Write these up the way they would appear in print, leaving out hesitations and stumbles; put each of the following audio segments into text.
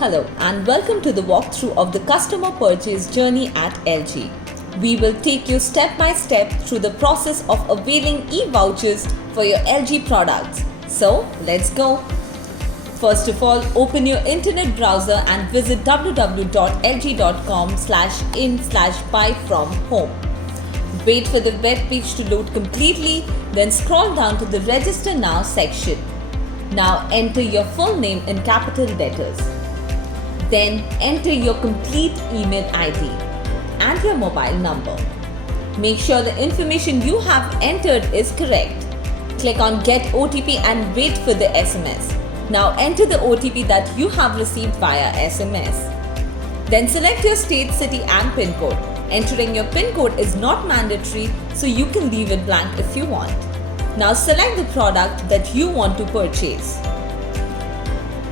Hello and welcome to the walkthrough of the customer purchase journey at LG. We will take you step by step through the process of availing e-vouchers for your LG products. So let's go. First of all, open your internet browser and visit www.lg.com/in/buy from home. Wait for the web page to load completely, then scroll down to the Register Now section. Now enter your full name in capital letters. Then enter your complete email ID and your mobile number. Make sure the information you have entered is correct. Click on Get OTP and wait for the SMS. Now enter the OTP that you have received via SMS. Then select your state, city and PIN code. Entering your PIN code is not mandatory, so you can leave it blank if you want. Now select the product that you want to purchase.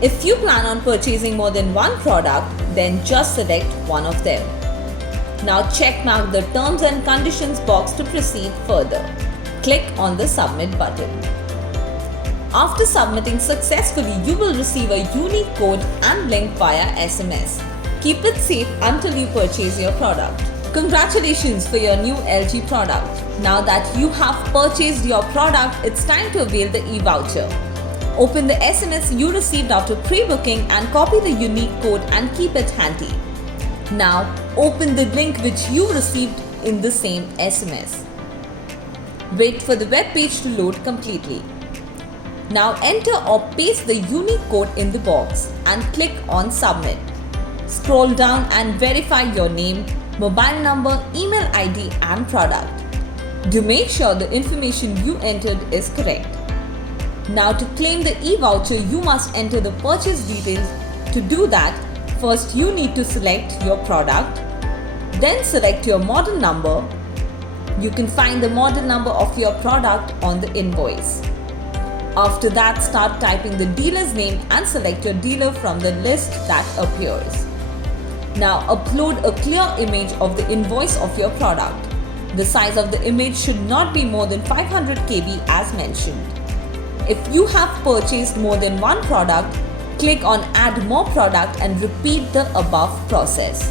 If you plan on purchasing more than one product, then just select one of them. Now check mark the terms and conditions box to proceed further. Click on the submit button. After submitting successfully, you will receive a unique code and link via SMS. Keep it safe until you purchase your product. Congratulations for your new LG product. Now that you have purchased your product, it's time to avail the e-voucher. Open the SMS you received after pre-booking and copy the unique code and keep it handy. Now open the link which you received in the same SMS. Wait for the web page to load completely. Now enter or paste the unique code in the box and click on Submit. Scroll down and verify your name, mobile number, email ID and product. Do make sure the information you entered is correct. Now to claim the e-voucher, you must enter the purchase details. To do that, first you need to select your product, then select your model number. You can find the model number of your product on the invoice. After that, start typing the dealer's name and select your dealer from the list that appears. Now upload a clear image of the invoice of your product. The size of the image should not be more than 500 KB as mentioned. If you have purchased more than one product, click on Add More Product and repeat the above process.